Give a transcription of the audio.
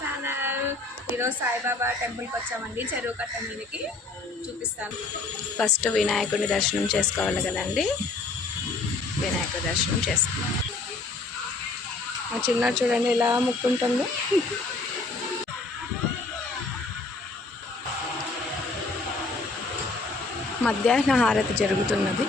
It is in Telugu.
ఛానల్. ఈరోజు సాయిబాబా టెంపుల్కి వచ్చామండి, చెరువు కట్ట మీదకి చూపిస్తాను. ఫస్ట్ వినాయకుడిని దర్శనం చేసుకోవాలి కదండి, వినాయకుడి దర్శనం చేసుకున్నాం. ఆ చిన్న చూడండి ఎలా ముక్కుంటుందో. మధ్యాహ్న హారతి జరుగుతున్నది.